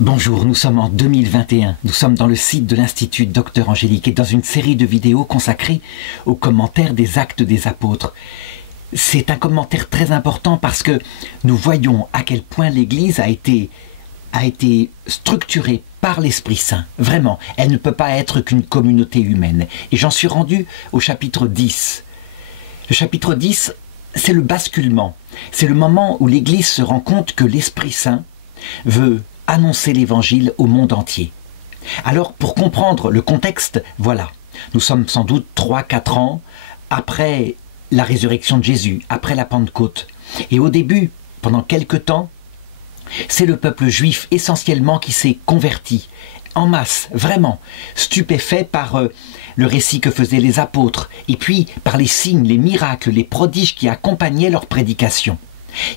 Bonjour, nous sommes en 2021, nous sommes dans le site de l'Institut Docteur Angélique et dans une série de vidéos consacrées aux commentaires des Actes des Apôtres. C'est un commentaire très important parce que nous voyons à quel point l'Église a été structurée par l'Esprit Saint. Vraiment, elle ne peut pas être qu'une communauté humaine. Et j'en suis rendu au chapitre 10. Le chapitre 10, c'est le basculement. C'est le moment où l'Église se rend compte que l'Esprit Saint veut annoncer l'Évangile au monde entier. Alors, pour comprendre le contexte, voilà. Nous sommes sans doute 3-4 ans après la résurrection de Jésus, après la Pentecôte. Et au début, pendant quelque temps, c'est le peuple juif essentiellement qui s'est converti, en masse, vraiment, stupéfait par le récit que faisaient les apôtres, et puis par les signes, les miracles, les prodiges qui accompagnaient leur prédication.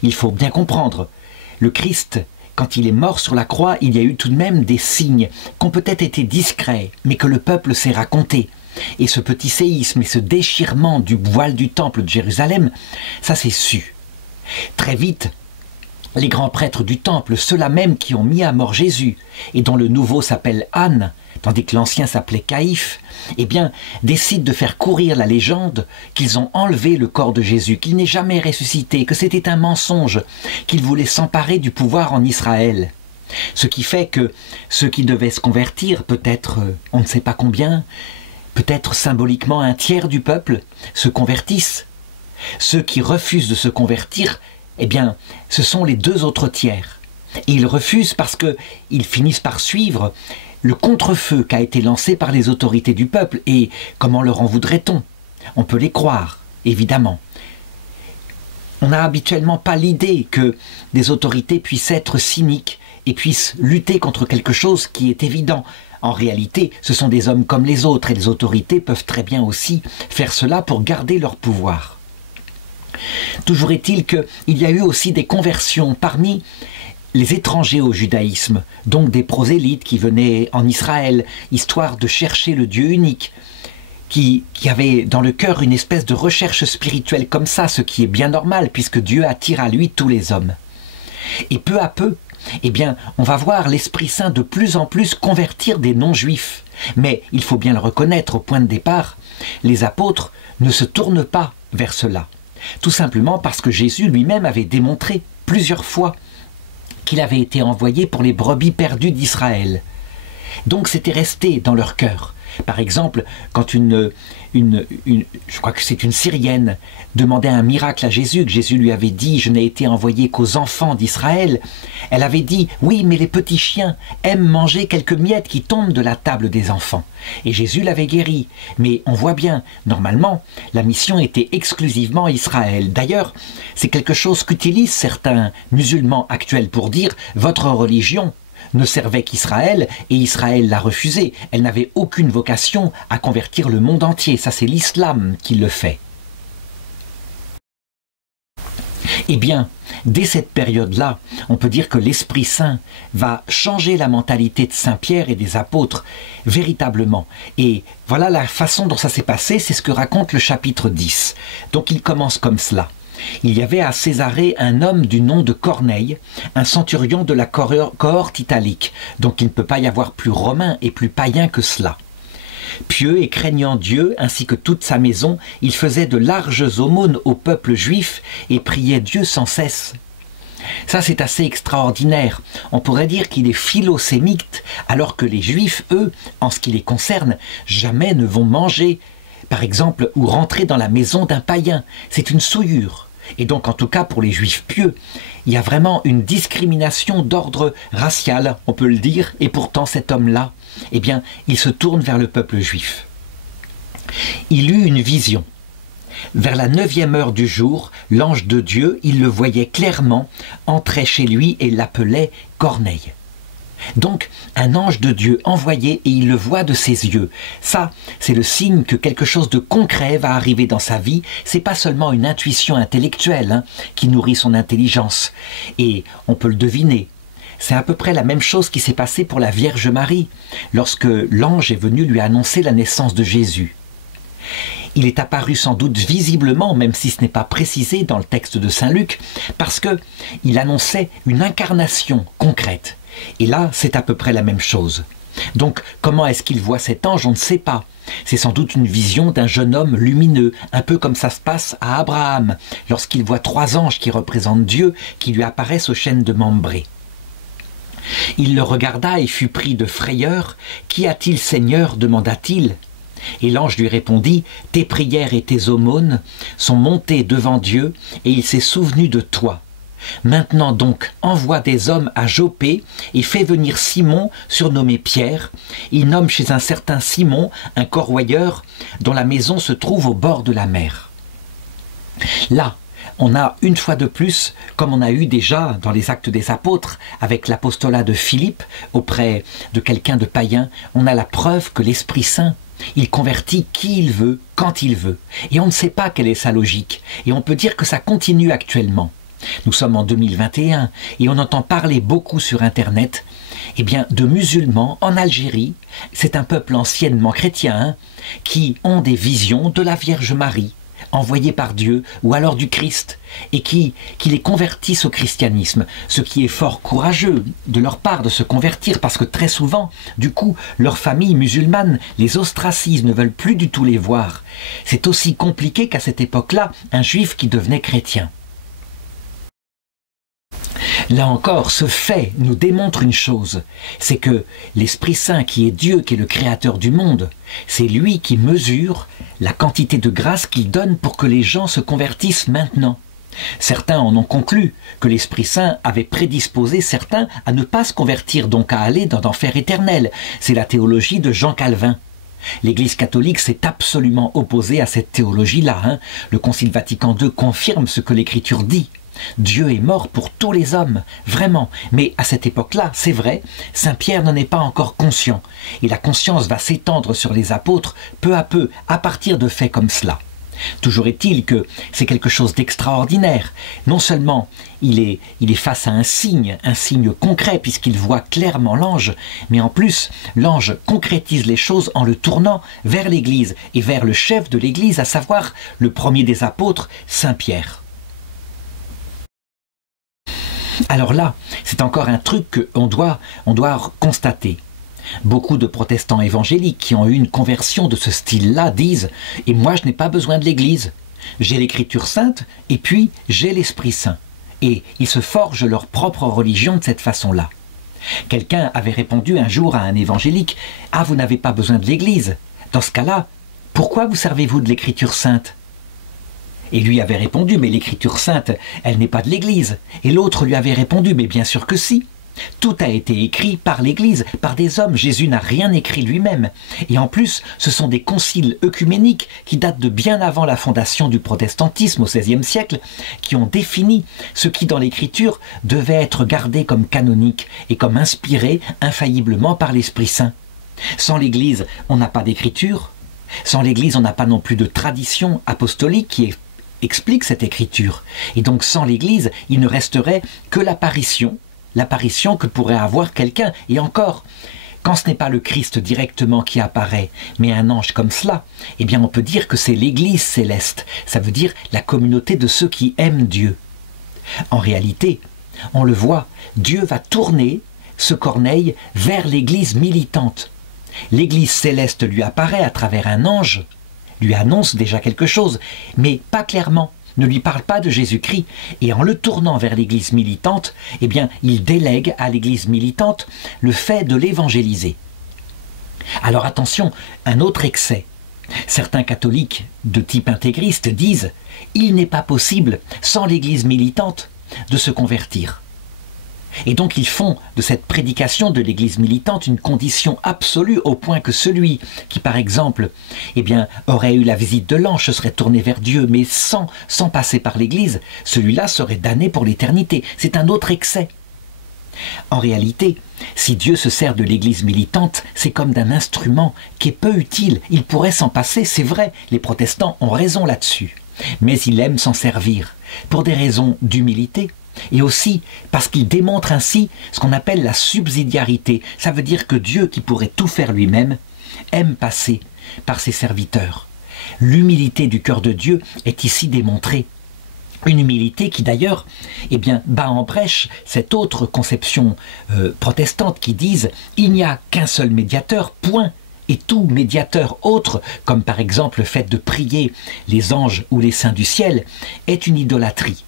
Il faut bien comprendre, le Christ, quand il est mort sur la croix, il y a eu tout de même des signes qui ont peut-être été discrets, mais que le peuple s'est raconté. Et ce petit séisme et ce déchirement du voile du temple de Jérusalem, ça c'est su. Très vite, les grands prêtres du temple, ceux-là même qui ont mis à mort Jésus, et dont le nouveau s'appelle Anne, tandis que l'ancien s'appelait Caïphe, eh bien, décident de faire courir la légende qu'ils ont enlevé le corps de Jésus, qu'il n'est jamais ressuscité, que c'était un mensonge, qu'ils voulaient s'emparer du pouvoir en Israël. Ce qui fait que ceux qui devaient se convertir, peut-être on ne sait pas combien, peut-être symboliquement un tiers du peuple, se convertissent. Ceux qui refusent de se convertir, eh bien, ce sont les deux autres tiers. Et ils refusent parce qu'ils finissent par suivre le contre-feu qu'a été lancé par les autorités du peuple. Et comment leur en voudrait-on? On peut les croire, évidemment. On n'a habituellement pas l'idée que des autorités puissent être cyniques et puissent lutter contre quelque chose qui est évident. En réalité, ce sont des hommes comme les autres et les autorités peuvent très bien aussi faire cela pour garder leur pouvoir. Toujours est-il qu'il y a eu aussi des conversions parmi les étrangers au judaïsme, donc des prosélytes qui venaient en Israël, histoire de chercher le Dieu unique, qui avaient dans le cœur une espèce de recherche spirituelle comme ça, ce qui est bien normal puisque Dieu attire à lui tous les hommes. Et peu à peu, eh bien, on va voir l'Esprit Saint de plus en plus convertir des non-juifs. Mais il faut bien le reconnaître au point de départ, les apôtres ne se tournent pas vers cela. Tout simplement parce que Jésus lui-même avait démontré plusieurs fois qu'il avait été envoyé pour les brebis perdues d'Israël. Donc c'était resté dans leur cœur. Par exemple, quand je crois que c'est une Syrienne, demandait un miracle à Jésus, que Jésus lui avait dit « Je n'ai été envoyé qu'aux enfants d'Israël », elle avait dit « Oui, mais les petits chiens aiment manger quelques miettes qui tombent de la table des enfants ». Et Jésus l'avait guéri. Mais on voit bien, normalement, la mission était exclusivement Israël. D'ailleurs, c'est quelque chose qu'utilisent certains musulmans actuels pour dire « Votre religion » ne servait qu'Israël, et Israël l'a refusé. Elle n'avait aucune vocation à convertir le monde entier. Ça, c'est l'islam qui le fait. Eh bien, dès cette période-là, on peut dire que l'Esprit Saint va changer la mentalité de Saint-Pierre et des apôtres, véritablement. Et voilà la façon dont ça s'est passé, c'est ce que raconte le chapitre 10. Donc il commence comme cela. Il y avait à Césarée un homme du nom de Corneille, un centurion de la cohorte italique, donc il ne peut pas y avoir plus romain et plus païen que cela. Pieux et craignant Dieu, ainsi que toute sa maison, il faisait de larges aumônes au peuple juif et priait Dieu sans cesse. Ça, c'est assez extraordinaire. On pourrait dire qu'il est philosémite, alors que les Juifs, eux, en ce qui les concerne, jamais ne vont manger, par exemple, ou rentrer dans la maison d'un païen. C'est une souillure. Et donc, en tout cas, pour les Juifs pieux, il y a vraiment une discrimination d'ordre racial, on peut le dire, et pourtant cet homme-là, eh bien, il se tourne vers le peuple juif. Il eut une vision. Vers la 9e heure du jour, l'ange de Dieu, il le voyait clairement, entrait chez lui et l'appelait Corneille. Donc, un ange de Dieu envoyé et il le voit de ses yeux. Ça, c'est le signe que quelque chose de concret va arriver dans sa vie. C'est pas seulement une intuition intellectuelle qui nourrit son intelligence. Et on peut le deviner. C'est à peu près la même chose qui s'est passée pour la Vierge Marie, lorsque l'ange est venu lui annoncer la naissance de Jésus. Il est apparu sans doute visiblement, même si ce n'est pas précisé dans le texte de Saint Luc, parce qu'il annonçait une incarnation concrète. Et là, c'est à peu près la même chose. Donc, comment est-ce qu'il voit cet ange? On ne sait pas. C'est sans doute une vision d'un jeune homme lumineux, un peu comme ça se passe à Abraham, lorsqu'il voit 3 anges qui représentent Dieu, qui lui apparaissent au chêne de Mambré. Il le regarda et fut pris de frayeur. « Qu'y a-t-il, Seigneur » demanda-t-il. Et l'ange lui répondit, « Tes prières et tes aumônes sont montées devant Dieu, et il s'est souvenu de toi. Maintenant donc, envoie des hommes à Joppé, et fais venir Simon, surnommé Pierre. Il nomme chez un certain Simon, un corroyeur, dont la maison se trouve au bord de la mer. » Là, on a une fois de plus, comme on a eu déjà dans les Actes des Apôtres, avec l'apostolat de Philippe, auprès de quelqu'un de païen, on a la preuve que l'Esprit Saint, il convertit qui il veut, quand il veut. Et on ne sait pas quelle est sa logique. Et on peut dire que ça continue actuellement. Nous sommes en 2021 et on entend parler beaucoup sur Internet de musulmans en Algérie. C'est un peuple anciennement chrétien qui ont des visions de la Vierge Marie, envoyés par Dieu, ou alors du Christ, et qui les convertissent au christianisme, ce qui est fort courageux de leur part de se convertir, parce que très souvent, du coup, leur famille musulmane les ostracise, ne veulent plus du tout les voir. C'est aussi compliqué qu'à cette époque-là, un juif qui devenait chrétien. Là encore, ce fait nous démontre une chose, c'est que l'Esprit Saint, qui est Dieu, qui est le Créateur du monde, c'est lui qui mesure la quantité de grâce qu'il donne pour que les gens se convertissent maintenant. Certains en ont conclu que l'Esprit Saint avait prédisposé certains à ne pas se convertir, donc à aller dans l'enfer éternel. C'est la théologie de Jean Calvin. L'Église catholique s'est absolument opposée à cette théologie-là. Le Concile Vatican II confirme ce que l'Écriture dit. Dieu est mort pour tous les hommes, vraiment. Mais à cette époque-là, c'est vrai, Saint Pierre n'en est pas encore conscient. Et la conscience va s'étendre sur les apôtres peu à peu, à partir de faits comme cela. Toujours est-il que c'est quelque chose d'extraordinaire. Non seulement il est face à un signe concret puisqu'il voit clairement l'ange, mais en plus, l'ange concrétise les choses en le tournant vers l'Église et vers le chef de l'Église, à savoir le premier des apôtres, Saint Pierre. Alors là, c'est encore un truc qu'on doit constater. Beaucoup de protestants évangéliques qui ont eu une conversion de ce style-là disent « Et moi, je n'ai pas besoin de l'Église. J'ai l'Écriture sainte et puis j'ai l'Esprit Saint. » Et ils se forgent leur propre religion de cette façon-là. Quelqu'un avait répondu un jour à un évangélique « Ah, vous n'avez pas besoin de l'Église. Dans ce cas-là, pourquoi vous servez-vous de l'Écriture sainte ?» Et lui avait répondu, mais l'Écriture sainte, elle n'est pas de l'Église. Et l'autre lui avait répondu, mais bien sûr que si. Tout a été écrit par l'Église, par des hommes. Jésus n'a rien écrit lui-même. Et en plus, ce sont des conciles œcuméniques qui datent de bien avant la fondation du protestantisme au XVIe siècle, qui ont défini ce qui dans l'Écriture devait être gardé comme canonique et comme inspiré infailliblement par l'Esprit Saint. Sans l'Église, on n'a pas d'Écriture. Sans l'Église, on n'a pas non plus de tradition apostolique qui explique cette écriture. Et donc sans l'Église, il ne resterait que l'apparition que pourrait avoir quelqu'un. Et encore, quand ce n'est pas le Christ directement qui apparaît, mais un ange comme cela, eh bien on peut dire que c'est l'Église céleste. Ça veut dire la communauté de ceux qui aiment Dieu. En réalité, on le voit, Dieu va tourner ce Corneille vers l'Église militante. L'Église céleste lui apparaît à travers un ange, lui annonce déjà quelque chose, mais pas clairement, ne lui parle pas de Jésus-Christ. Et en le tournant vers l'Église militante, eh bien, il délègue à l'Église militante le fait de l'évangéliser. Alors attention, un autre excès. Certains catholiques de type intégriste disent « Il n'est pas possible, sans l'Église militante, de se convertir ». Et donc ils font de cette prédication de l'Église militante une condition absolue au point que celui qui, par exemple, aurait eu la visite de l'ange, se serait tourné vers Dieu, mais sans passer par l'Église, celui-là serait damné pour l'éternité. C'est un autre excès. En réalité, si Dieu se sert de l'Église militante, c'est comme d'un instrument qui est peu utile. Il pourrait s'en passer, c'est vrai, les protestants ont raison là-dessus. Mais il aime s'en servir, pour des raisons d'humilité, et aussi parce qu'il démontre ainsi ce qu'on appelle la subsidiarité. Ça veut dire que Dieu, qui pourrait tout faire lui-même, aime passer par ses serviteurs. L'humilité du cœur de Dieu est ici démontrée. Une humilité qui d'ailleurs bat en brèche cette autre conception protestante qui disent « il n'y a qu'un seul médiateur, point ». Et tout médiateur autre, comme par exemple le fait de prier les anges ou les saints du ciel, est une idolâtrie.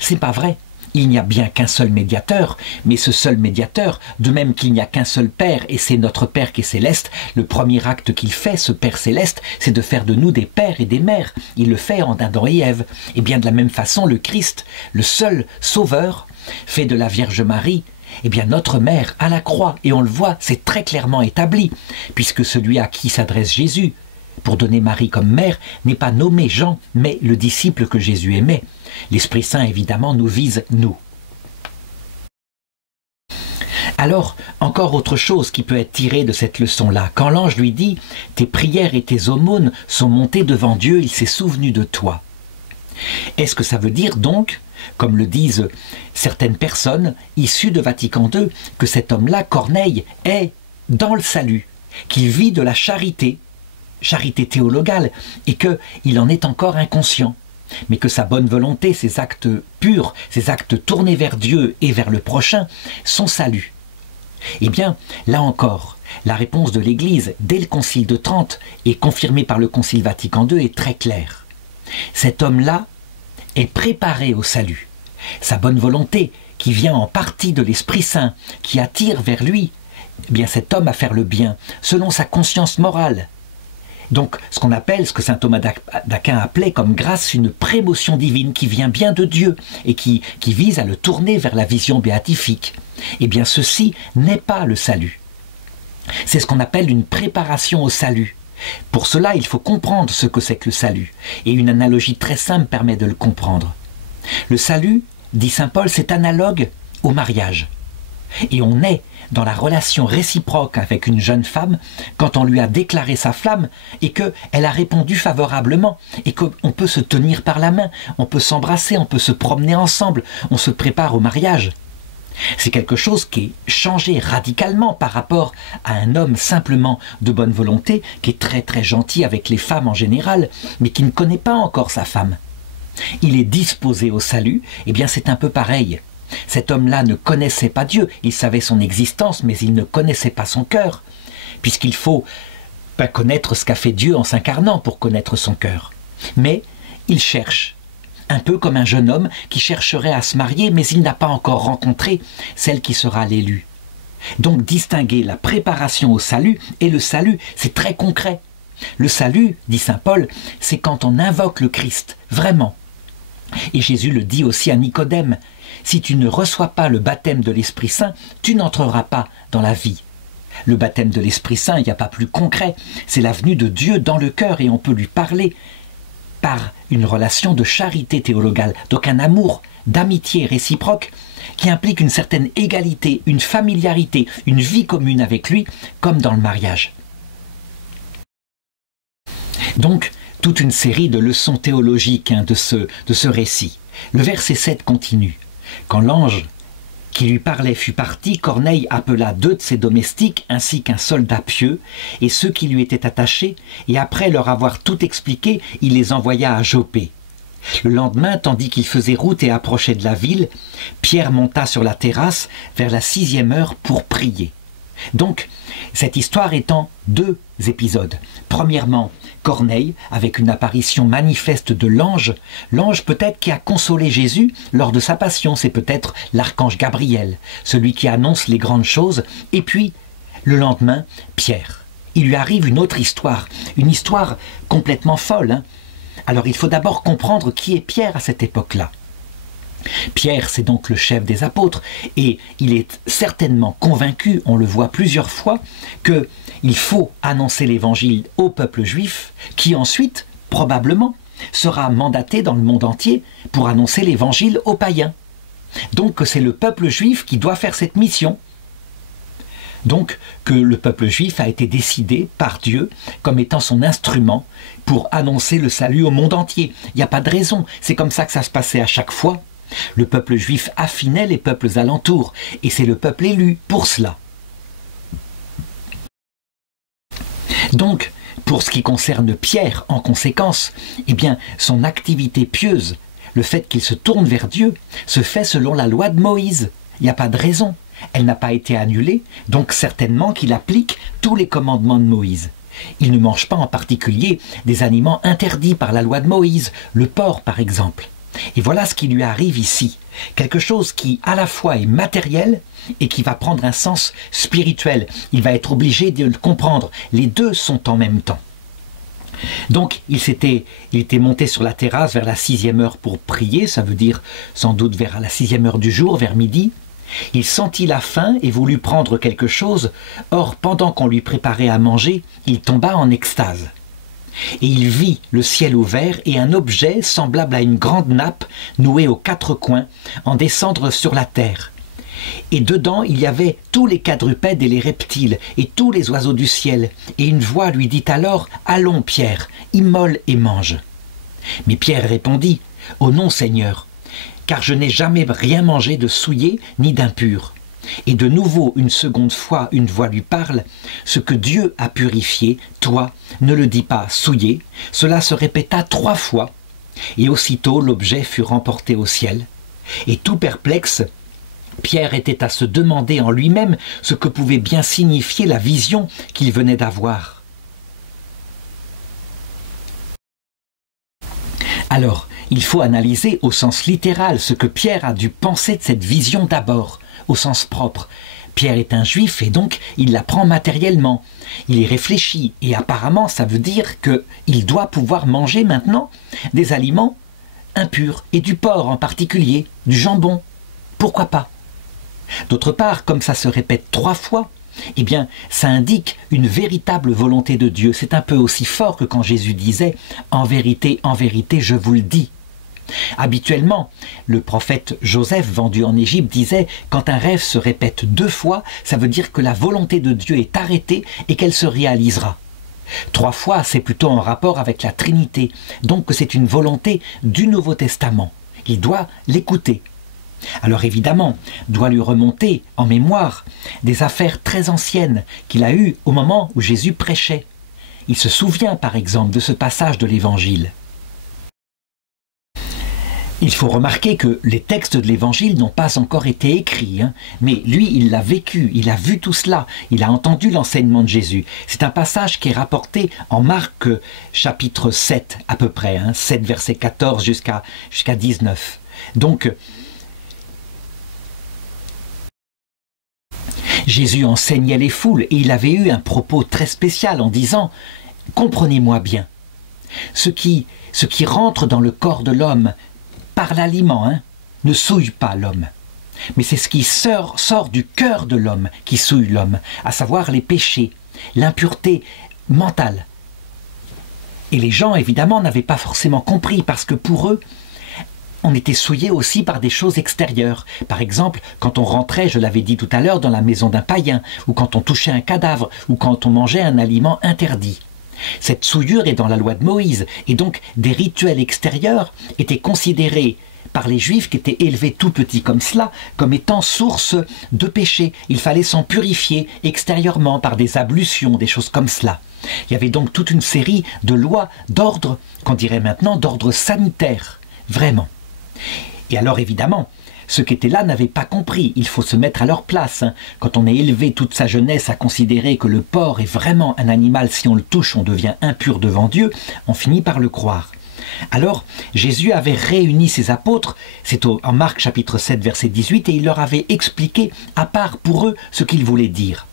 C'est pas vrai. Il n'y a bien qu'un seul médiateur, mais ce seul médiateur, de même qu'il n'y a qu'un seul Père, et c'est notre Père qui est céleste, le premier acte qu'il fait, ce Père céleste, c'est de faire de nous des pères et des mères. Il le fait en Adam et Ève. Et bien de la même façon, le Christ, le seul Sauveur, fait de la Vierge Marie, notre mère à la croix, et on le voit, c'est très clairement établi, puisque celui à qui s'adresse Jésus, pour donner Marie comme mère, n'est pas nommé Jean, mais le disciple que Jésus aimait. L'Esprit Saint, évidemment, nous vise, nous. Alors, encore autre chose qui peut être tirée de cette leçon-là. Quand l'ange lui dit « Tes prières et tes aumônes sont montées devant Dieu, il s'est souvenu de toi ». Est-ce que ça veut dire donc, comme le disent certaines personnes issues de Vatican II, que cet homme-là, Corneille, est dans le salut, qu'il vit de la charité théologale, et qu'il en est encore inconscient, mais que sa bonne volonté, ses actes purs, ses actes tournés vers Dieu et vers le prochain, sont salut? Eh bien, là encore, la réponse de l'Église, dès le Concile de Trente, et confirmée par le Concile Vatican II, est très claire. Cet homme-là est préparé au salut. Sa bonne volonté, qui vient en partie de l'Esprit Saint, qui attire vers lui, cet homme à faire le bien, selon sa conscience morale. Donc, ce qu'on appelle, ce que saint Thomas d'Aquin appelait comme grâce, une prémotion divine qui vient bien de Dieu et qui vise à le tourner vers la vision béatifique. Ceci n'est pas le salut. C'est ce qu'on appelle une préparation au salut. Pour cela, il faut comprendre ce que c'est que le salut. Et une analogie très simple permet de le comprendre. Le salut, dit saint Paul, c'est analogue au mariage. Et on est dans la relation réciproque avec une jeune femme quand on lui a déclaré sa flamme et qu'elle a répondu favorablement et qu'on peut se tenir par la main, on peut s'embrasser, on peut se promener ensemble, on se prépare au mariage. C'est quelque chose qui est changé radicalement par rapport à un homme simplement de bonne volonté, qui est très très gentil avec les femmes en général, mais qui ne connaît pas encore sa femme. Il est disposé au salut, c'est un peu pareil. Cet homme-là ne connaissait pas Dieu, il savait son existence, mais il ne connaissait pas son cœur, puisqu'il faut connaître ce qu'a fait Dieu en s'incarnant pour connaître son cœur. Mais il cherche. Un peu comme un jeune homme qui chercherait à se marier, mais il n'a pas encore rencontré celle qui sera l'élue. Donc distinguer la préparation au salut et le salut, c'est très concret. Le salut, dit saint Paul, c'est quand on invoque le Christ, vraiment. Et Jésus le dit aussi à Nicodème, si tu ne reçois pas le baptême de l'Esprit Saint, tu n'entreras pas dans la vie. Le baptême de l'Esprit Saint, il n'y a pas plus concret, c'est la venue de Dieu dans le cœur et on peut lui parler par une relation de charité théologale, donc un amour d'amitié réciproque qui implique une certaine égalité, une familiarité, une vie commune avec lui, comme dans le mariage. Donc, toute une série de leçons théologiques de ce récit. Le verset 7 continue. Quand l'ange qui lui parlait fut parti, Corneille appela 2 de ses domestiques ainsi qu'un soldat pieux et ceux qui lui étaient attachés, et après leur avoir tout expliqué, il les envoya à Joppé. Le lendemain, tandis qu'il faisait route et approchait de la ville, Pierre monta sur la terrasse vers la 6e heure pour prier. Donc, cette histoire est en 2 épisodes. Premièrement, Corneille, avec une apparition manifeste de l'ange peut-être qui a consolé Jésus lors de sa passion, c'est peut-être l'archange Gabriel, celui qui annonce les grandes choses, et puis, le lendemain, Pierre. Il lui arrive une autre histoire, une histoire complètement folle. Alors il faut d'abord comprendre qui est Pierre à cette époque-là. Pierre, c'est donc le chef des apôtres, et il est certainement convaincu, on le voit plusieurs fois, qu'il faut annoncer l'évangile au peuple juif, qui ensuite, probablement, sera mandaté dans le monde entier pour annoncer l'évangile aux païens. Donc c'est le peuple juif qui doit faire cette mission. Donc que le peuple juif a été décidé par Dieu comme étant son instrument pour annoncer le salut au monde entier. Il n'y a pas de raison, c'est comme ça que ça se passait à chaque fois. Le peuple juif affinait les peuples alentours, et c'est le peuple élu pour cela. Donc, Pour ce qui concerne Pierre, en conséquence, eh bien, son activité pieuse, le fait qu'il se tourne vers Dieu, se fait selon la loi de Moïse. Il n'y a pas de raison. Elle n'a pas été annulée, donc certainement qu'il applique tous les commandements de Moïse. Il ne mange pas en particulier des aliments interdits par la loi de Moïse, le porc par exemple. Et voilà ce qui lui arrive ici, quelque chose qui à la fois est matériel et qui va prendre un sens spirituel. Il va être obligé de le comprendre, les deux sont en même temps. Donc il était monté sur la terrasse vers la 6e heure pour prier, ça veut dire sans doute vers la 6e heure du jour, vers midi. Il sentit la faim et voulut prendre quelque chose, or pendant qu'on lui préparait à manger, il tomba en extase. Et il vit le ciel ouvert et un objet semblable à une grande nappe nouée aux 4 coins en descendre sur la terre. Et dedans il y avait tous les quadrupèdes et les reptiles et tous les oiseaux du ciel. Et une voix lui dit alors « Allons Pierre, immole et mange ». Mais Pierre répondit « Oh non Seigneur, car je n'ai jamais rien mangé de souillé ni d'impur. » Et de nouveau, une seconde fois, une voix lui parle « Ce que Dieu a purifié, toi, ne le dis pas souillé. » Cela se répéta 3 fois, et aussitôt l'objet fut remporté au ciel. Et tout perplexe, Pierre était à se demander en lui-même ce que pouvait bien signifier la vision qu'il venait d'avoir. Alors, il faut analyser au sens littéral ce que Pierre a dû penser de cette vision d'abord, au sens propre. Pierre est un juif et donc il la prend matériellement. Il y réfléchit et apparemment ça veut dire qu'il doit pouvoir manger maintenant des aliments impurs et du porc en particulier, du jambon. Pourquoi pas? D'autre part, comme ça se répète 3 fois, eh bien, ça indique une véritable volonté de Dieu. C'est un peu aussi fort que quand Jésus disait « En vérité, je vous le dis ». Habituellement, le prophète Joseph, vendu en Égypte, disait « Quand un rêve se répète 2 fois, ça veut dire que la volonté de Dieu est arrêtée et qu'elle se réalisera. » 3 fois, c'est plutôt en rapport avec la Trinité, donc que c'est une volonté du Nouveau Testament. Il doit l'écouter. Alors évidemment, doit lui remonter en mémoire des affaires très anciennes qu'il a eues au moment où Jésus prêchait. Il se souvient par exemple de ce passage de l'Évangile. Il faut remarquer que les textes de l'Évangile n'ont pas encore été écrits, mais lui, il l'a vécu, il a vu tout cela, il a entendu l'enseignement de Jésus. C'est un passage qui est rapporté en Marc chapitre 7 à peu près, 7 verset 14 jusqu'à 19. Donc, Jésus enseignait les foules et il avait eu un propos très spécial en disant « Comprenez-moi bien, ce qui rentre dans le corps de l'homme par l'aliment ne souille pas l'homme. Mais c'est ce qui sort du cœur de l'homme qui souille l'homme, à savoir les péchés, l'impureté mentale. » Et les gens, évidemment, n'avaient pas forcément compris parce que pour eux, on était souillé aussi par des choses extérieures. Par exemple, quand on rentrait, je l'avais dit tout à l'heure, dans la maison d'un païen, ou quand on touchait un cadavre, ou quand on mangeait un aliment interdit. Cette souillure est dans la loi de Moïse, et donc des rituels extérieurs étaient considérés par les Juifs qui étaient élevés tout petits comme cela, comme étant source de péché. Il fallait s'en purifier extérieurement par des ablutions, des choses comme cela. Il y avait donc toute une série de lois d'ordre, qu'on dirait maintenant d'ordre sanitaire, vraiment. Et alors évidemment, ceux qui étaient là n'avaient pas compris, il faut se mettre à leur place. Quand on est élevé toute sa jeunesse à considérer que le porc est vraiment un animal, si on le touche, on devient impur devant Dieu, on finit par le croire. Alors, Jésus avait réuni ses apôtres, c'est en Marc chapitre 7 verset 18, et il leur avait expliqué à part pour eux ce qu'il voulait dire.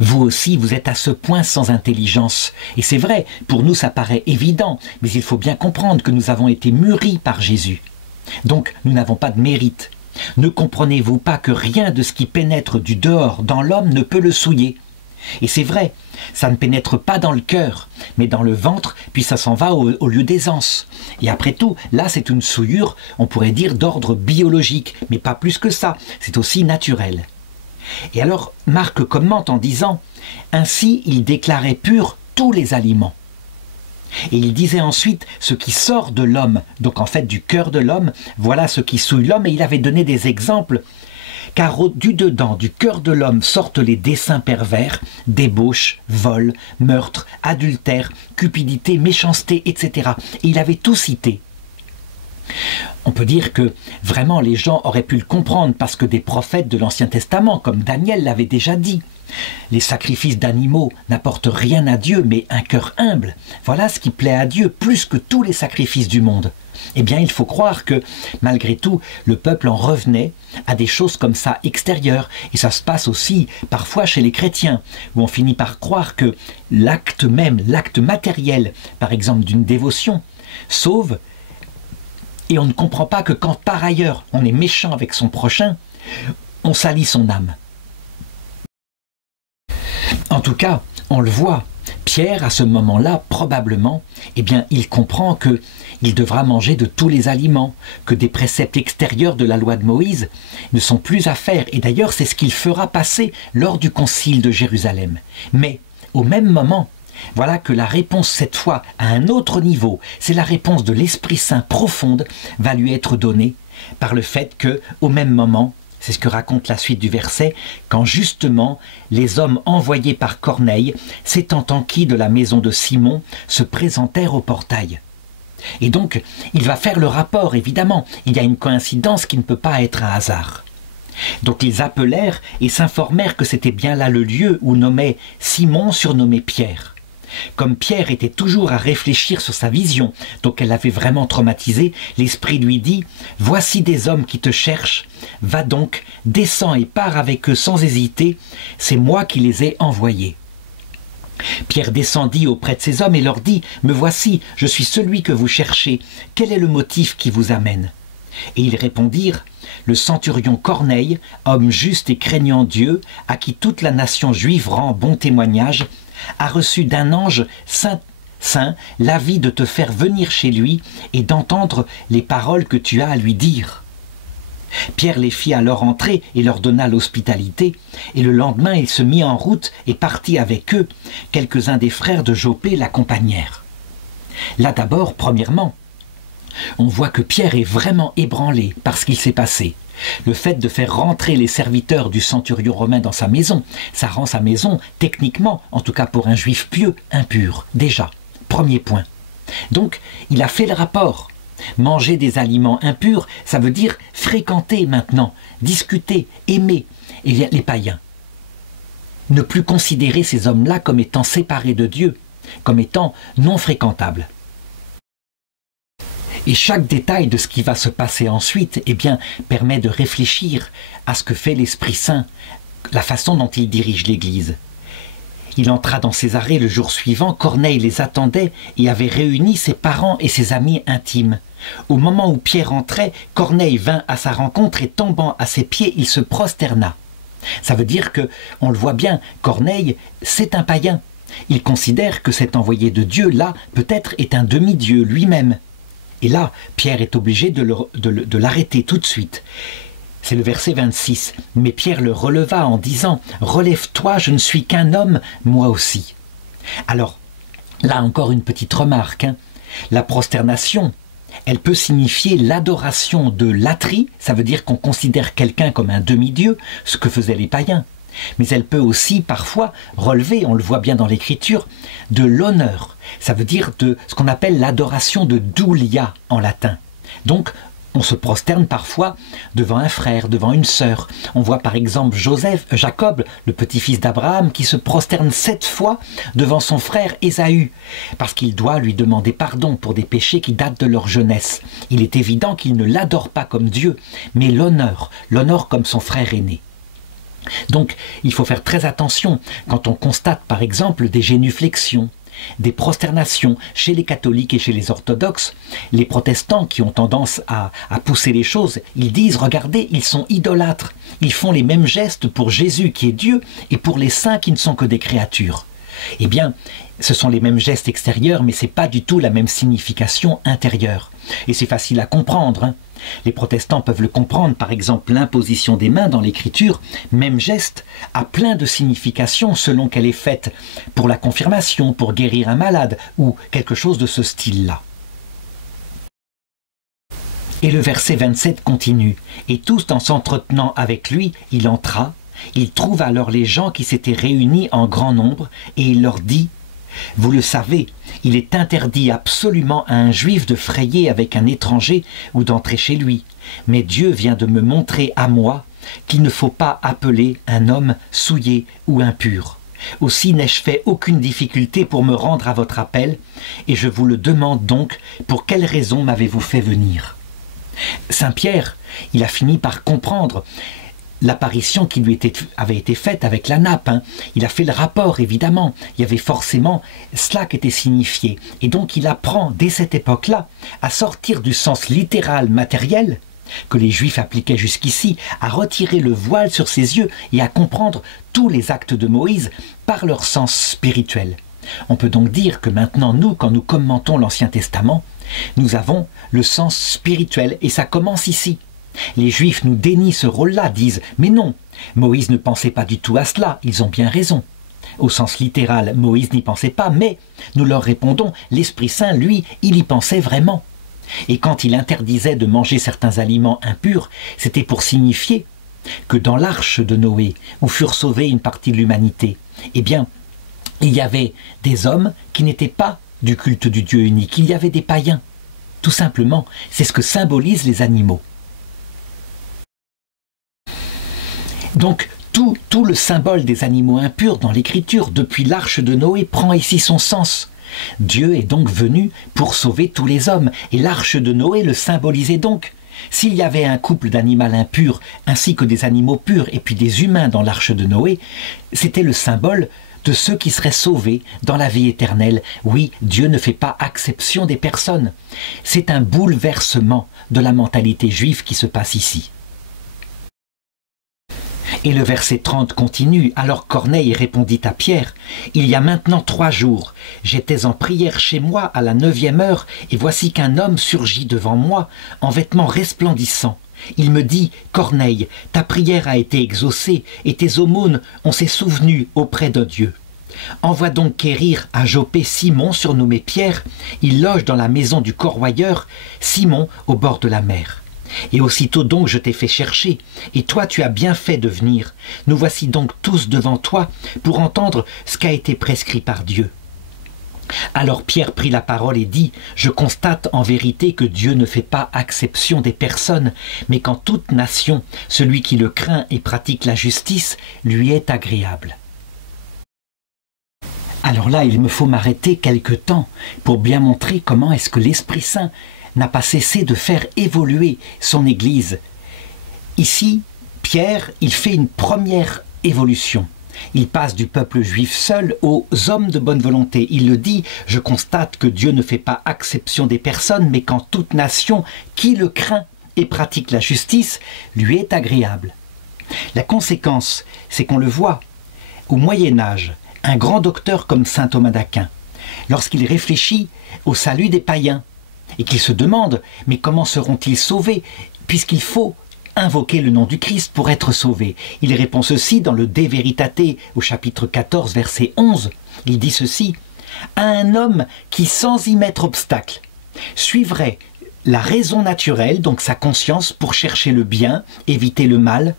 Vous aussi, vous êtes à ce point sans intelligence. Et c'est vrai, pour nous ça paraît évident, mais il faut bien comprendre que nous avons été mûris par Jésus. Donc, nous n'avons pas de mérite. Ne comprenez-vous pas que rien de ce qui pénètre du dehors dans l'homme ne peut le souiller? Et c'est vrai, ça ne pénètre pas dans le cœur, mais dans le ventre, puis ça s'en va au lieu d'aisance. Et après tout, là c'est une souillure, on pourrait dire d'ordre biologique, mais pas plus que ça, c'est aussi naturel. Et alors, Marc commente en disant « Ainsi, il déclarait purs tous les aliments. » Et il disait ensuite ce qui sort de l'homme, donc en fait du cœur de l'homme, voilà ce qui souille l'homme, et il avait donné des exemples. car du dedans du cœur de l'homme sortent les desseins pervers, débauche, vol, meurtre, adultère, cupidité, méchanceté, etc. Et il avait tout cité. On peut dire que vraiment les gens auraient pu le comprendre parce que des prophètes de l'Ancien Testament, comme Daniel l'avait déjà dit, les sacrifices d'animaux n'apportent rien à Dieu, mais un cœur humble. Voilà ce qui plaît à Dieu plus que tous les sacrifices du monde. Eh bien, il faut croire que, malgré tout, le peuple en revenait à des choses comme ça extérieures. Et ça se passe aussi parfois chez les chrétiens, où on finit par croire que l'acte même, l'acte matériel, par exemple d'une dévotion, sauve. Et on ne comprend pas que quand par ailleurs on est méchant avec son prochain, on salit son âme. En tout cas, on le voit, Pierre à ce moment-là, probablement, eh bien, il comprend qu'il devra manger de tous les aliments, que des préceptes extérieurs de la loi de Moïse ne sont plus à faire. Et d'ailleurs, c'est ce qu'il fera passer lors du concile de Jérusalem. Mais au même moment, voilà que la réponse cette fois à un autre niveau, c'est la réponse de l'Esprit Saint profonde, va lui être donnée par le fait que, au même moment, c'est ce que raconte la suite du verset, quand justement les hommes envoyés par Corneille, s'étant enquis de la maison de Simon, se présentèrent au portail. Et donc, il va faire le rapport, évidemment, il y a une coïncidence qui ne peut pas être un hasard. Donc ils appelèrent et s'informèrent que c'était bien là le lieu où nommait Simon surnommé Pierre. Comme Pierre était toujours à réfléchir sur sa vision, donc elle l'avait vraiment traumatisé, l'Esprit lui dit « Voici des hommes qui te cherchent, va donc, descends et pars avec eux sans hésiter, c'est moi qui les ai envoyés. » Pierre descendit auprès de ces hommes et leur dit « Me voici, je suis celui que vous cherchez, quel est le motif qui vous amène ?» Et ils répondirent « Le centurion Corneille, homme juste et craignant Dieu, à qui toute la nation juive rend bon témoignage, a reçu d'un ange saint l'avis de te faire venir chez lui et d'entendre les paroles que tu as à lui dire. » Pierre les fit alors entrer et leur donna l'hospitalité, et le lendemain il se mit en route et partit avec eux. Quelques-uns des frères de Joppé l'accompagnèrent. Là d'abord, premièrement, on voit que Pierre est vraiment ébranlé par ce qu'il s'est passé. Le fait de faire rentrer les serviteurs du centurion romain dans sa maison, ça rend sa maison, techniquement, en tout cas pour un juif pieux, impur, déjà. Premier point. Donc, il a fait le rapport. Manger des aliments impurs, ça veut dire fréquenter maintenant, discuter, aimer les païens. Ne plus considérer ces hommes-là comme étant séparés de Dieu, comme étant non fréquentables. Et chaque détail de ce qui va se passer ensuite, eh bien, permet de réfléchir à ce que fait l'Esprit Saint, la façon dont il dirige l'Église. Il entra dans Césarée le jour suivant, Corneille les attendait et avait réuni ses parents et ses amis intimes. Au moment où Pierre entrait, Corneille vint à sa rencontre et tombant à ses pieds, il se prosterna. Ça veut dire que, on le voit bien, Corneille, c'est un païen. Il considère que cet envoyé de Dieu, là, peut-être est un demi-dieu lui-même. Et là, Pierre est obligé de l'arrêter tout de suite. C'est le verset 26. Mais Pierre le releva en disant « Relève-toi, je ne suis qu'un homme, moi aussi. » Alors, là encore une petite remarque. La prosternation, elle peut signifier l'adoration de latrie, ça veut dire qu'on considère quelqu'un comme un demi-dieu, ce que faisaient les païens. Mais elle peut aussi parfois relever, on le voit bien dans l'Écriture, de l'honneur. Ça veut dire de ce qu'on appelle l'adoration de doulia en latin. Donc, on se prosterne parfois devant un frère, devant une sœur. On voit par exemple Jacob, le petit-fils d'Abraham, qui se prosterne 7 fois devant son frère Ésaü, parce qu'il doit lui demander pardon pour des péchés qui datent de leur jeunesse. Il est évident qu'il ne l'adore pas comme Dieu, mais l'honneur comme son frère aîné. Donc, il faut faire très attention quand on constate par exemple des génuflexions, des prosternations chez les catholiques et chez les orthodoxes. Les protestants qui ont tendance à pousser les choses, ils disent « Regardez, ils sont idolâtres, ils font les mêmes gestes pour Jésus qui est Dieu et pour les saints qui ne sont que des créatures. » Eh bien, ce sont les mêmes gestes extérieurs, mais ce n'est pas du tout la même signification intérieure. Et c'est facile à comprendre. Les protestants peuvent le comprendre, par exemple l'imposition des mains dans l'écriture, même geste, a plein de significations selon qu'elle est faite pour la confirmation, pour guérir un malade ou quelque chose de ce style-là. Et le verset 27 continue. Et tous en s'entretenant avec lui, il entra. Il trouva alors les gens qui s'étaient réunis en grand nombre et il leur dit: vous le savez, il est interdit absolument à un juif de frayer avec un étranger ou d'entrer chez lui. Mais Dieu vient de me montrer à moi qu'il ne faut pas appeler un homme souillé ou impur. Aussi n'ai-je fait aucune difficulté pour me rendre à votre appel, et je vous le demande donc, pour quelle raison m'avez-vous fait venir? Saint Pierre, il a fini par comprendre l'apparition qui lui avait été faite avec la nappe. Il a fait le rapport, évidemment. Il y avait forcément cela qui était signifié. Et donc il apprend, dès cette époque-là, à sortir du sens littéral, matériel, que les Juifs appliquaient jusqu'ici, à retirer le voile sur ses yeux et à comprendre tous les actes de Moïse par leur sens spirituel. On peut donc dire que maintenant, nous, quand nous commentons l'Ancien Testament, nous avons le sens spirituel, et ça commence ici. Les Juifs nous dénient ce rôle-là, disent « Mais non, Moïse ne pensait pas du tout à cela, ils ont bien raison. » Au sens littéral, Moïse n'y pensait pas, mais nous leur répondons « L'Esprit Saint, lui, il y pensait vraiment. » Et quand il interdisait de manger certains aliments impurs, c'était pour signifier que dans l'arche de Noé, où furent sauvés une partie de l'humanité, eh bien, il y avait des hommes qui n'étaient pas du culte du Dieu unique, il y avait des païens. Tout simplement, c'est ce que symbolisent les animaux. Donc, tout le symbole des animaux impurs dans l'Écriture, depuis l'arche de Noé, prend ici son sens. Dieu est donc venu pour sauver tous les hommes, et l'arche de Noé le symbolisait donc. S'il y avait un couple d'animaux impurs, ainsi que des animaux purs, et puis des humains dans l'arche de Noé, c'était le symbole de ceux qui seraient sauvés dans la vie éternelle. Oui, Dieu ne fait pas exception des personnes. C'est un bouleversement de la mentalité juive qui se passe ici. Et le verset 30 continue. Alors Corneille répondit à Pierre: il y a maintenant 3 jours, j'étais en prière chez moi à la 9e heure, et voici qu'un homme surgit devant moi en vêtements resplendissants. Il me dit: Corneille, ta prière a été exaucée, et tes aumônes ont s'est souvenues auprès de Dieu. Envoie donc quérir à Joppé Simon, surnommé Pierre. Il loge dans la maison du corroyeur Simon au bord de la mer. Et aussitôt donc je t'ai fait chercher, et toi tu as bien fait de venir. Nous voici donc tous devant toi pour entendre ce qu'a été prescrit par Dieu. Alors Pierre prit la parole et dit: je constate en vérité que Dieu ne fait pas exception des personnes, mais qu'en toute nation, celui qui le craint et pratique la justice lui est agréable. Alors là, il me faut m'arrêter quelque temps pour bien montrer comment est-ce que l'Esprit Saint n'a pas cessé de faire évoluer son Église. Ici, Pierre, il fait une première évolution. Il passe du peuple juif seul aux hommes de bonne volonté. Il le dit: je constate que Dieu ne fait pas exception des personnes, mais qu'en toute nation, qui le craint et pratique la justice, lui est agréable. La conséquence, c'est qu'on le voit, au Moyen-Âge, un grand docteur comme saint Thomas d'Aquin, lorsqu'il réfléchit au salut des païens, et qu'il se demande: mais comment seront-ils sauvés, puisqu'il faut invoquer le nom du Christ pour être sauvé. Il répond ceci dans le De Veritate au chapitre 14 verset 11. Il dit ceci: à un homme qui, sans y mettre obstacle, suivrait la raison naturelle, donc sa conscience, pour chercher le bien, éviter le mal,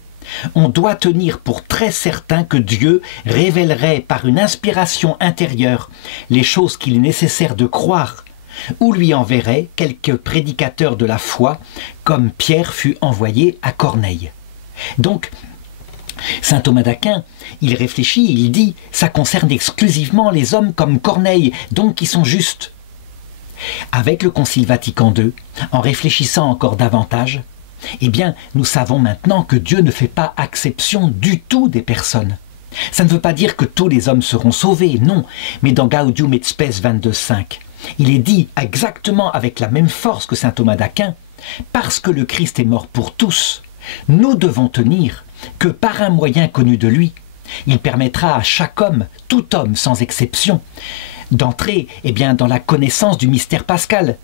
on doit tenir pour très certain que Dieu révélerait par une inspiration intérieure les choses qu'il est nécessaire de croire, ou lui enverrait quelques prédicateurs de la foi, comme Pierre fut envoyé à Corneille. Donc, saint Thomas d'Aquin, il réfléchit, il dit: ça concerne exclusivement les hommes comme Corneille, donc qui sont justes. Avec le Concile Vatican II, en réfléchissant encore davantage, eh bien, nous savons maintenant que Dieu ne fait pas exception du tout des personnes. Ça ne veut pas dire que tous les hommes seront sauvés, non, mais dans Gaudium et Spes 22.5, il est dit exactement avec la même force que saint Thomas d'Aquin: parce que le Christ est mort pour tous, nous devons tenir que par un moyen connu de lui, il permettra à chaque homme, tout homme sans exception, d'entrer dans la connaissance du mystère pascal.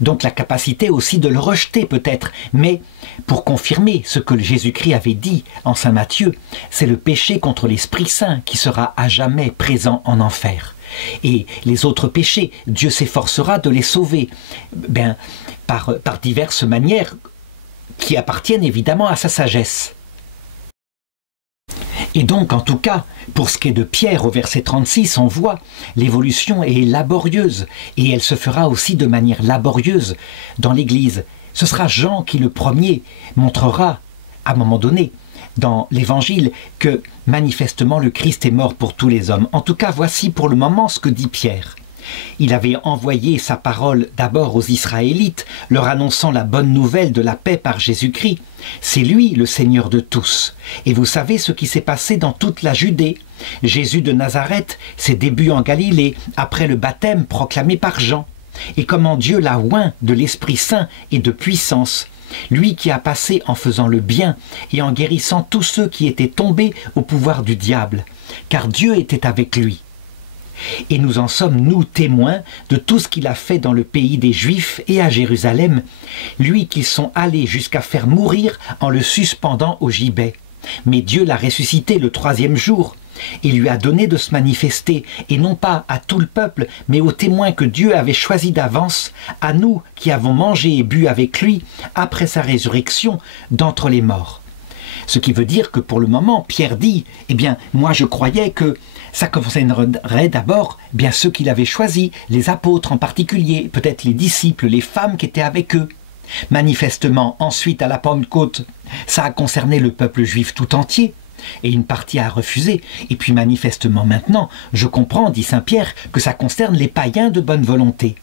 Donc la capacité aussi de le rejeter peut-être, mais pour confirmer ce que Jésus-Christ avait dit en saint Matthieu, c'est le péché contre l'Esprit Saint qui sera à jamais présent en enfer. Et les autres péchés, Dieu s'efforcera de les sauver. par diverses manières qui appartiennent évidemment à sa sagesse. Et donc, en tout cas, pour ce qui est de Pierre, au verset 36, on voit l'évolution est laborieuse, et elle se fera aussi de manière laborieuse dans l'Église. Ce sera Jean qui, le premier, montrera, à un moment donné, dans l'Évangile, que manifestement le Christ est mort pour tous les hommes. En tout cas, voici pour le moment ce que dit Pierre. Il avait envoyé sa parole d'abord aux Israélites, leur annonçant la bonne nouvelle de la paix par Jésus-Christ. C'est lui le Seigneur de tous. Et vous savez ce qui s'est passé dans toute la Judée. Jésus de Nazareth, ses débuts en Galilée, après le baptême proclamé par Jean. Et comment Dieu l'a oint de l'Esprit Saint et de puissance. Lui qui a passé en faisant le bien et en guérissant tous ceux qui étaient tombés au pouvoir du diable. Car Dieu était avec lui. Et nous en sommes, nous, témoins de tout ce qu'il a fait dans le pays des Juifs et à Jérusalem, lui qu'ils sont allés jusqu'à faire mourir en le suspendant au gibet. Mais Dieu l'a ressuscité le 3e jour, et lui a donné de se manifester, et non pas à tout le peuple, mais aux témoins que Dieu avait choisis d'avance, à nous qui avons mangé et bu avec lui, après sa résurrection d'entre les morts. Ce qui veut dire que pour le moment, Pierre dit, eh bien, moi je croyais que ça concernerait d'abord bien ceux qu'il avait choisis, les apôtres en particulier, peut-être les disciples, les femmes qui étaient avec eux. Manifestement, ensuite à la Pentecôte, ça a concerné le peuple juif tout entier, et une partie a refusé. Et puis manifestement maintenant, je comprends, dit saint Pierre, que ça concerne les païens de bonne volonté.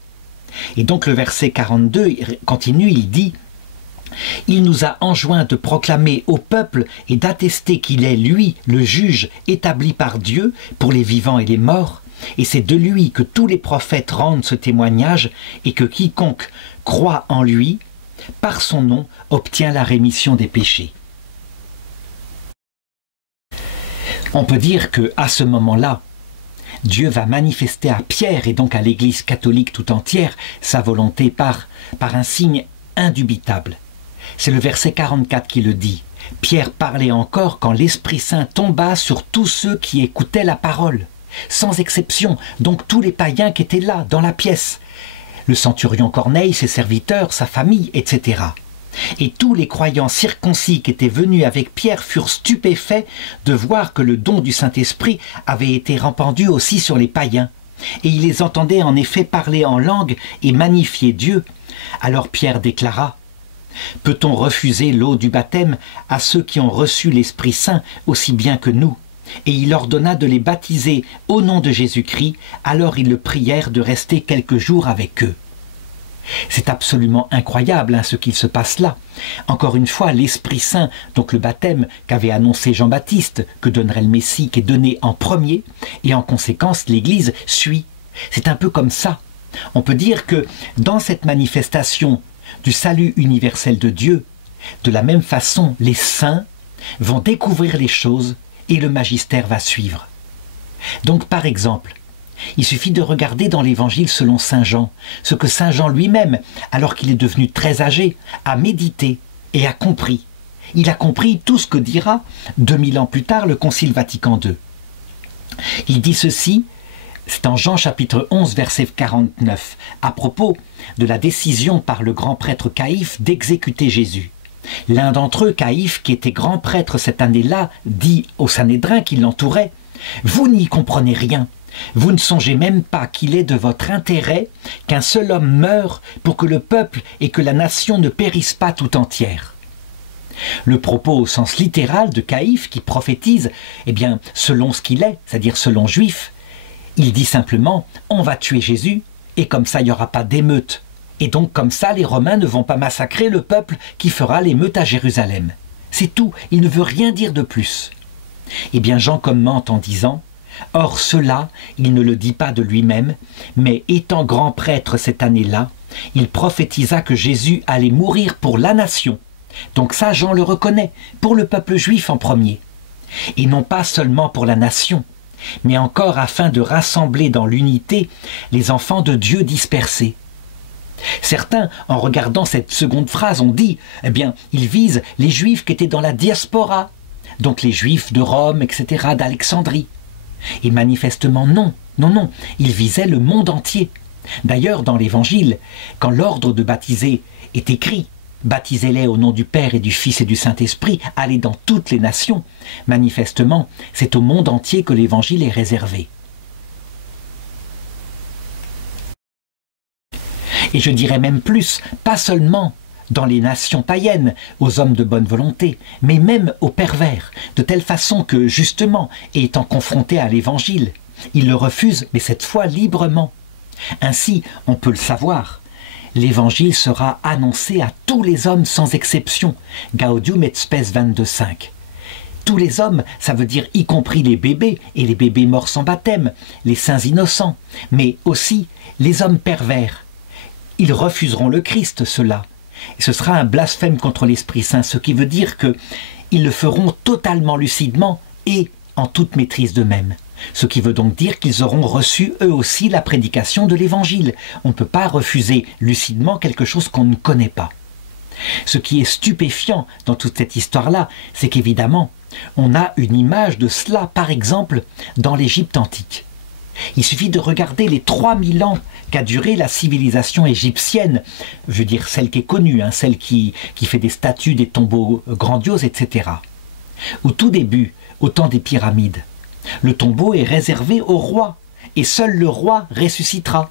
Et donc le verset 42 continue, il dit « Il nous a enjoint de proclamer au peuple et d'attester qu'il est, lui, le juge établi par Dieu pour les vivants et les morts, et c'est de lui que tous les prophètes rendent ce témoignage, et que quiconque croit en lui, par son nom, obtient la rémission des péchés. » On peut dire qu'à ce moment-là, Dieu va manifester à Pierre et donc à l'Église catholique tout entière sa volonté par un signe indubitable. C'est le verset 44 qui le dit. Pierre parlait encore quand l'Esprit Saint tomba sur tous ceux qui écoutaient la parole, sans exception, donc tous les païens qui étaient là, dans la pièce. Le centurion Corneille, ses serviteurs, sa famille, etc. Et tous les croyants circoncis qui étaient venus avec Pierre furent stupéfaits de voir que le don du Saint-Esprit avait été répandu aussi sur les païens. Et ils les entendaient en effet parler en langue et magnifier Dieu. Alors Pierre déclara « Peut-on refuser l'eau du baptême à ceux qui ont reçu l'Esprit Saint aussi bien que nous ?» Et il ordonna de les baptiser au nom de Jésus-Christ. Alors ils le prièrent de rester quelques jours avec eux. C'est absolument incroyable ce qu'il se passe là. Encore une fois, l'Esprit Saint, donc le baptême qu'avait annoncé Jean-Baptiste, que donnerait le Messie, qui est donné en premier, et en conséquence l'Église suit. C'est un peu comme ça. On peut dire que dans cette manifestation du salut universel de Dieu, de la même façon, les saints vont découvrir les choses et le magistère va suivre. Donc par exemple, il suffit de regarder dans l'Évangile selon saint Jean, ce que saint Jean lui-même, alors qu'il est devenu très âgé, a médité et a compris. Il a compris tout ce que dira, 2000 ans plus tard, le Concile Vatican II. Il dit ceci, c'est en Jean chapitre 11, verset 49, à propos de la décision par le grand prêtre Caïphe d'exécuter Jésus. L'un d'entre eux, Caïphe, qui était grand prêtre cette année-là, dit au Sanhédrin qui l'entourait, « Vous n'y comprenez rien. Vous ne songez même pas qu'il est de votre intérêt qu'un seul homme meure pour que le peuple et que la nation ne périssent pas tout entière. » Le propos au sens littéral de Caïphe qui prophétise, eh bien, selon ce qu'il est, c'est-à-dire selon juif, il dit simplement « on va tuer Jésus et comme ça il n'y aura pas d'émeute. Et donc comme ça les Romains ne vont pas massacrer le peuple qui fera l'émeute à Jérusalem. » C'est tout, il ne veut rien dire de plus. Eh bien Jean commente en disant « Or cela, il ne le dit pas de lui-même, mais étant grand prêtre cette année-là, il prophétisa que Jésus allait mourir pour la nation. » Donc ça, Jean le reconnaît, pour le peuple juif en premier. Et non pas seulement pour la nation, mais encore afin de rassembler dans l'unité les enfants de Dieu dispersés. Certains, en regardant cette seconde phrase, ont dit, eh bien, il vise les juifs qui étaient dans la diaspora, donc les juifs de Rome, etc., d'Alexandrie. Et manifestement non, il visait le monde entier. D'ailleurs, dans l'Évangile, quand l'ordre de baptiser est écrit. Baptisez-les au nom du Père et du Fils et du Saint-Esprit, allez dans toutes les nations. Manifestement, c'est au monde entier que l'Évangile est réservé. Et je dirais même plus, pas seulement dans les nations païennes, aux hommes de bonne volonté, mais même aux pervers, de telle façon que, justement, étant confrontés à l'Évangile, ils le refusent, mais cette fois librement. Ainsi, on peut le savoir, l'Évangile sera annoncé à tous les hommes sans exception. Gaudium et Spes 22.5. Tous les hommes, ça veut dire y compris les bébés et les bébés morts sans baptême, les saints innocents, mais aussi les hommes pervers. Ils refuseront le Christ, ceux-là. Et ce sera un blasphème contre l'Esprit Saint, ce qui veut dire qu'ils le feront totalement lucidement et en toute maîtrise d'eux-mêmes. Ce qui veut donc dire qu'ils auront reçu eux aussi la prédication de l'Évangile. On ne peut pas refuser lucidement quelque chose qu'on ne connaît pas. Ce qui est stupéfiant dans toute cette histoire-là, c'est qu'évidemment, on a une image de cela, par exemple, dans l'Égypte antique. Il suffit de regarder les 3000 ans qu'a duré la civilisation égyptienne, je veux dire celle qui est connue, celle qui fait des statues, des tombeaux grandioses, etc. Au tout début, au temps des pyramides, le tombeau est réservé au roi, et seul le roi ressuscitera.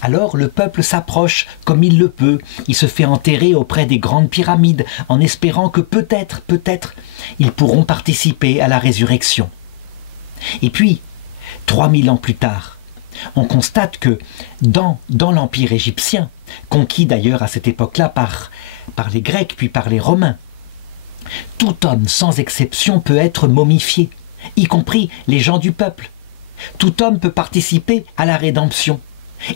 Alors le peuple s'approche comme il le peut, il se fait enterrer auprès des grandes pyramides, en espérant que peut-être, ils pourront participer à la résurrection. Et puis, 3000 ans plus tard, on constate que dans l'Empire égyptien, conquis d'ailleurs à cette époque-là par les Grecs puis par les Romains, tout homme sans exception peut être momifié, y compris les gens du peuple. Tout homme peut participer à la rédemption.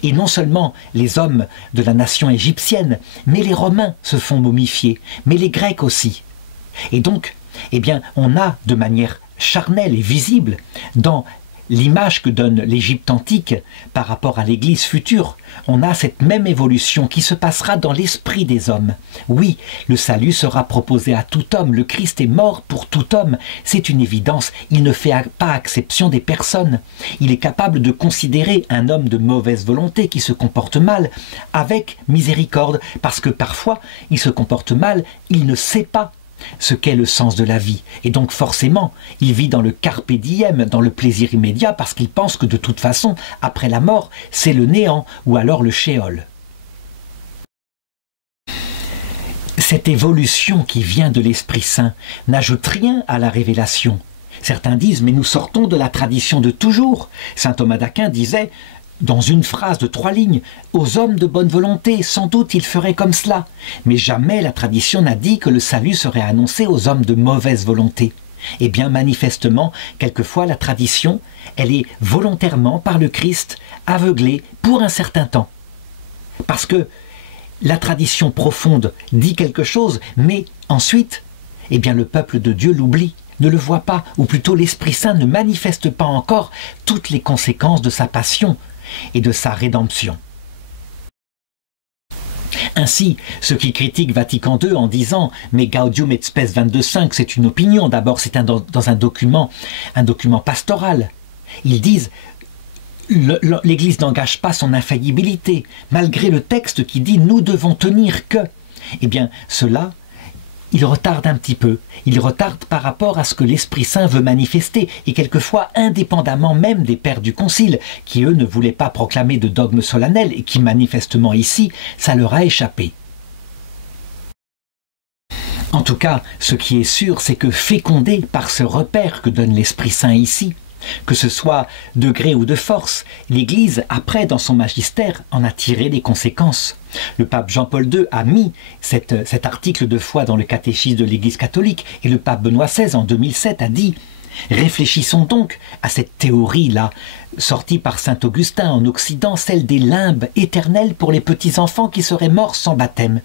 Et non seulement les hommes de la nation égyptienne, mais les Romains se font momifier, mais les Grecs aussi. Et donc, eh bien, on a de manière charnelle et visible dans l'image que donne l'Égypte antique par rapport à l'Église future, on a cette même évolution qui se passera dans l'esprit des hommes. Oui, le salut sera proposé à tout homme, le Christ est mort pour tout homme, c'est une évidence, il ne fait pas exception des personnes. Il est capable de considérer un homme de mauvaise volonté qui se comporte mal avec miséricorde, parce que parfois il se comporte mal, il ne sait pas ce qu'est le sens de la vie. Et donc forcément, il vit dans le carpe diem, dans le plaisir immédiat, parce qu'il pense que de toute façon, après la mort, c'est le néant, ou alors le shéol. Cette évolution qui vient de l'Esprit Saint n'ajoute rien à la révélation. Certains disent, mais nous sortons de la tradition de toujours. Saint Thomas d'Aquin disait, dans une phrase de 3 lignes, aux hommes de bonne volonté, sans doute ils feraient comme cela. Mais jamais la tradition n'a dit que le salut serait annoncé aux hommes de mauvaise volonté. Eh bien, manifestement, quelquefois la tradition, elle est volontairement par le Christ aveuglée pour un certain temps. Parce que la tradition profonde dit quelque chose, mais ensuite, eh bien, le peuple de Dieu l'oublie, ne le voit pas, ou plutôt l'Esprit Saint ne manifeste pas encore toutes les conséquences de sa passion et de sa rédemption. Ainsi, ceux qui critiquent Vatican II en disant « mais Gaudium et Spes 22.5, c'est une opinion, d'abord c'est dans un document pastoral ». Ils disent « l'Église n'engage pas son infaillibilité, malgré le texte qui dit « nous devons tenir que ». Eh bien, cela, il retarde un petit peu, il retarde par rapport à ce que l'Esprit Saint veut manifester, et quelquefois indépendamment même des pères du Concile, qui eux ne voulaient pas proclamer de dogme solennel, et qui manifestement ici, ça leur a échappé. En tout cas, ce qui est sûr, c'est que fécondé par ce repère que donne l'Esprit Saint ici, que ce soit de gré ou de force, l'Église, après, dans son magistère, en a tiré les conséquences. Le pape Jean-Paul II a mis cet article de foi dans le catéchisme de l'Église catholique, et le pape Benoît XVI, en 2007, a dit « Réfléchissons donc à cette théorie-là, sortie par saint Augustin en Occident, celle des limbes éternelles pour les petits-enfants qui seraient morts sans baptême.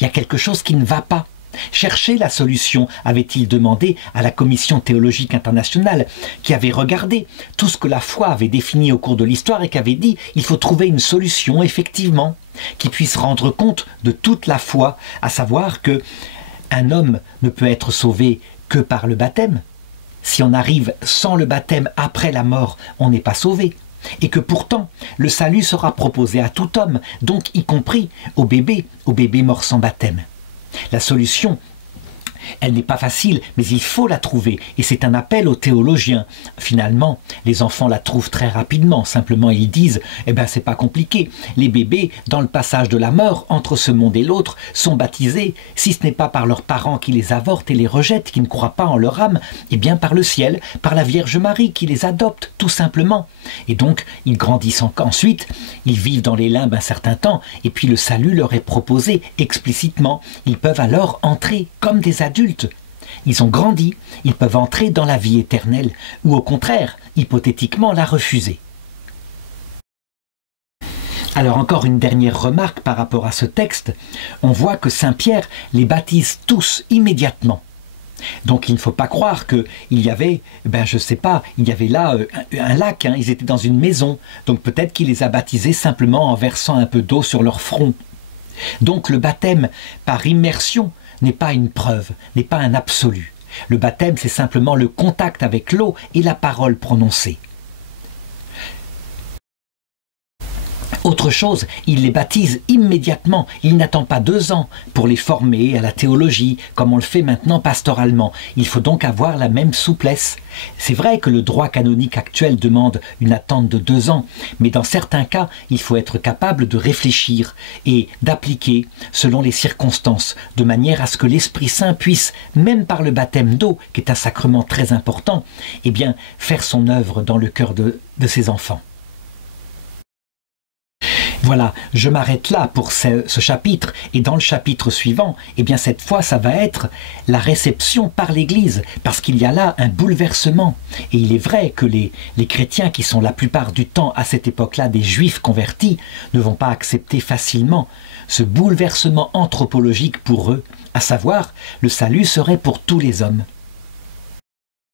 Il y a quelque chose qui ne va pas. » Chercher la solution, avait-il demandé à la Commission théologique internationale, qui avait regardé tout ce que la foi avait défini au cours de l'histoire et qui avait dit il faut trouver une solution, effectivement, qui puisse rendre compte de toute la foi, à savoir que un homme ne peut être sauvé que par le baptême. Si on arrive sans le baptême après la mort, on n'est pas sauvé. et que pourtant le salut sera proposé à tout homme, donc y compris aux bébés morts sans baptême. La solution, elle n'est pas facile, mais il faut la trouver, et c'est un appel aux théologiens. Finalement, les enfants la trouvent très rapidement, simplement ils disent « Eh bien, c'est pas compliqué, les bébés, dans le passage de la mort, entre ce monde et l'autre, sont baptisés, si ce n'est pas par leurs parents qui les avortent et les rejettent, qui ne croient pas en leur âme, eh bien par le ciel, par la Vierge Marie qui les adopte, tout simplement. Et donc, ils grandissent ensuite, ils vivent dans les limbes un certain temps, et puis le salut leur est proposé explicitement. Ils peuvent alors entrer comme des adultes. Ils ont grandi, ils peuvent entrer dans la vie éternelle, ou au contraire, hypothétiquement, la refuser. Alors encore une dernière remarque par rapport à ce texte, on voit que Saint Pierre les baptise tous immédiatement. Donc il ne faut pas croire qu'il y avait, je sais pas, il y avait là un lac, hein, ils étaient dans une maison, donc peut-être qu'il les a baptisés simplement en versant un peu d'eau sur leur front. Donc le baptême par immersion n'est pas une preuve, n'est pas un absolu. Le baptême, c'est simplement le contact avec l'eau et la parole prononcée. Autre chose, il les baptise immédiatement. Il n'attend pas 2 ans pour les former à la théologie, comme on le fait maintenant pastoralement. Il faut donc avoir la même souplesse. C'est vrai que le droit canonique actuel demande une attente de 2 ans, mais dans certains cas, il faut être capable de réfléchir et d'appliquer selon les circonstances, de manière à ce que l'Esprit Saint puisse, même par le baptême d'eau, qui est un sacrement très important, eh bien, faire son œuvre dans le cœur de ses enfants. Voilà, je m'arrête là pour ce chapitre, et dans le chapitre suivant, eh bien cette fois ça va être la réception par l'Église, parce qu'il y a là un bouleversement. Et il est vrai que les chrétiens qui sont la plupart du temps à cette époque-là des juifs convertis ne vont pas accepter facilement ce bouleversement anthropologique pour eux, à savoir le salut serait pour tous les hommes.